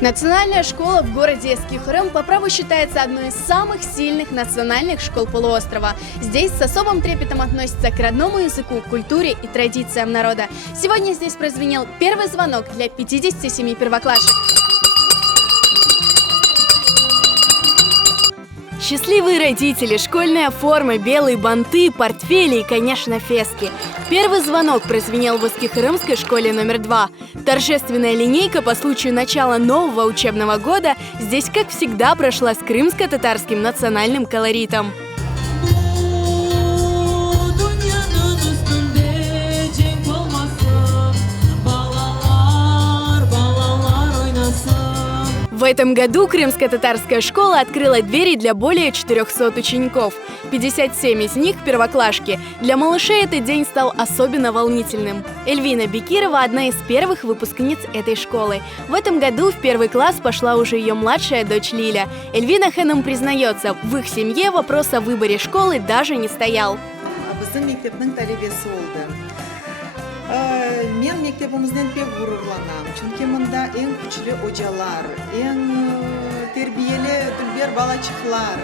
Национальная школа в городе Эски-Хырым по праву считается одной из самых сильных национальных школ полуострова. Здесь с особым трепетом относятся к родному языку, культуре и традициям народа. Сегодня здесь прозвенел первый звонок для 57 первоклашек. Счастливые родители, школьная форма, белые банты, портфели и, конечно, фески. Первый звонок прозвенел в Эски-Хырымской школе номер 2. Торжественная линейка по случаю начала нового учебного года здесь, как всегда, прошла с крымско-татарским национальным колоритом. В этом году крымско-татарская школа открыла двери для более 400 учеников. 57 из них – первоклашки. Для малышей этот день стал особенно волнительным. Эльвина Бекирова – одна из первых выпускниц этой школы. В этом году в первый класс пошла уже ее младшая дочь Лиля. Эльвина Хэным признается, в их семье вопрос о выборе школы даже не стоял. Мен мектебімізден пек ғұрурланам. Чүнки мында ең күчлі ожалар, ең тербиелі дүлбер балачықлар.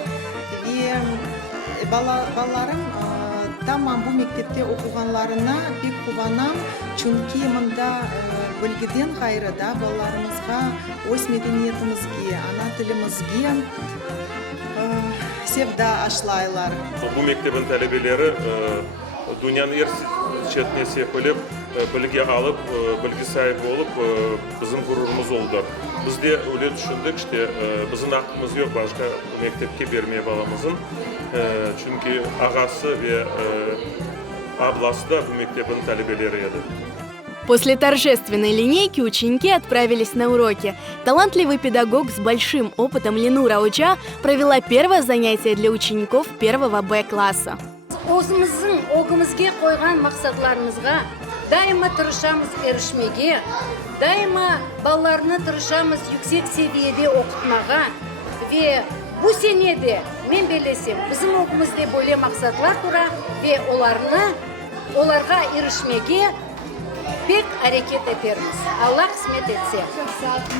Балаларым тамам бұл мектепте оқуғанларына пек қуанам. Чүнки мында білгіден ғайрыда балаларымызға өз мәдениетімізге, ана тілімізге севда ашлайлар. Бұл мектебін тәлебелері Дүнияны шетіне сепіліп, білге алып, білге сайып болып, біздің ғұрурымыз олды. Бізде өле түшіндік, біздің ақымыз yok, башқа мектепке бермей баламызын. Чүнки ағасы ве абласы да бұл мектебін тәлебелері еді. После торжественной линейки ученики отправились на уроки. Талантливый педагог с большим опытом Ленура Оча провела первое занятие для учеников 1 Б-класса. Өзіміздің оғымызге қойған мақсатларымызға дайыма тырышамыз ерішмеге, дайыма балаларны тырышамыз yüksek seviyede оқытмаға. Ve bu senede мен белесем, bizim oğumuzda böyle maqsadlar тұра ve оларға ерішмеге pek hareket ederiz. Allah kısmet etse.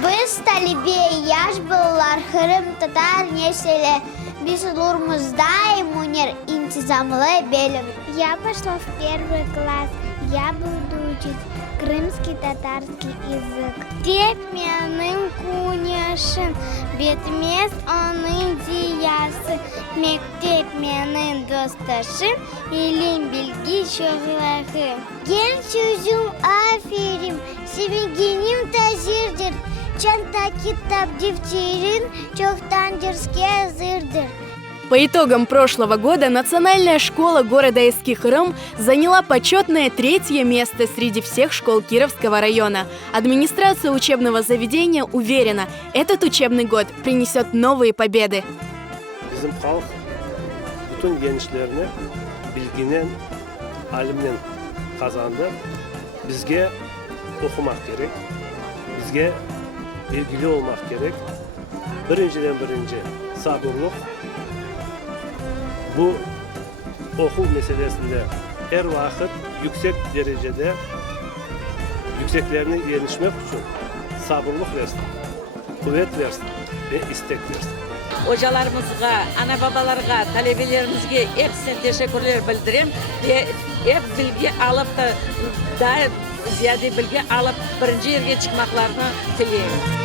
Biz talebe yaş балалар Хырым татар несели. Biz olurumuzda имунер интизамлы белым. Я пошла в 1 класс. Я буду учить крымский татарский язык. Деп менің күнешін, бетмес оның диясы. Мектеп менің досташым, елін білгі шоғылағы. Гел сөзім аферим, sevgilim tazirdir. Çanta kitap defterin çoktan дерзке hazırdır. По итогам прошлого года национальная школа города Эски-Хырым заняла почетное 3-е место среди всех школ Кировского района. Администрация учебного заведения уверена, этот учебный год принесет новые победы. Bizim halk bütün gençlerini bilginen, alimden kazandı. Bizge okumak gerek, bizge bilgili olmak gerek. Birinciden sabırlık. Bu okul meselesinde her vakit yüksek derecede yükseklerine erişmek için sabırlık versin, kuvvet versin ve istek versin. Hocalarımızga, ana babalarga, talebelerimizge hepsine teşekkürler bildireyim ve hep bilgi alıp da daha ziyade bilgi alıp birinci yerge çıkmaklarını dileyim.